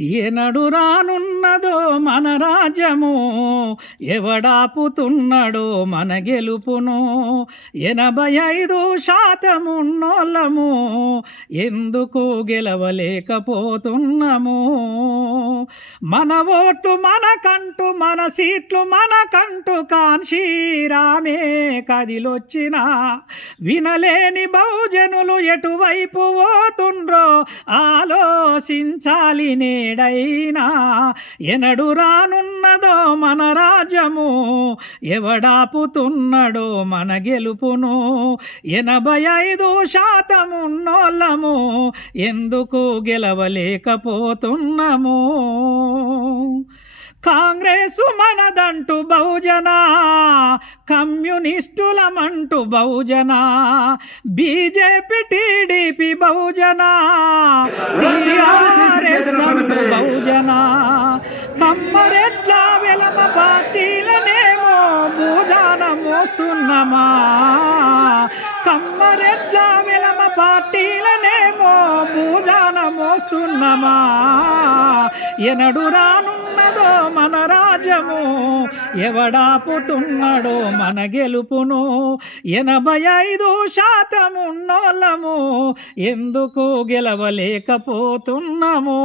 ఏనడు రానున్నదో మన రాజ్యము, ఎవడాపుతున్నాడో మన గెలుపును. 85% ఉన్నోళ్ళము, ఎందుకు గెలవలేకపోతున్నాము? మన ఓట్లు మనకంటూ, మన సీట్లు మనకంటూ కాన్షీరామే కదిలొచ్చినా వినలేని బహుజనులు ఎటువైపు పోతుండ్రో ఆలోచించాలి నేడైనా. ఎనడు రానున్నదో మన రాజ్యము, ఎవడాపుతున్నాడో మన గెలుపును. 85% ఉన్నోళ్ళము, ఎందుకు గెలవలేకపోతున్నాము? కాంగ్రెసు మనదంటూ బహుజన, కమ్యూనిస్టులమంటూ బహుజన, బీజేపీ టీడీపీ బహుజన, టీఆర్ఎస్ అంటూ బహుజన, కమ్మరెడ్ల వెలమ పార్టీలనేమో భుజాన మోస్తున్నామా? కమ్మరెడ్ల వెలమ పార్టీలనేమో భుజాన మోస్తున్నామా? ఎనడు రానున్నదో మన రాజ్యము, ఎవడాపుతున్నాడో మన గెలుపును. 85% ఉన్నోళ్ళము, ఎందుకు గెలవలేకపోతున్నాము?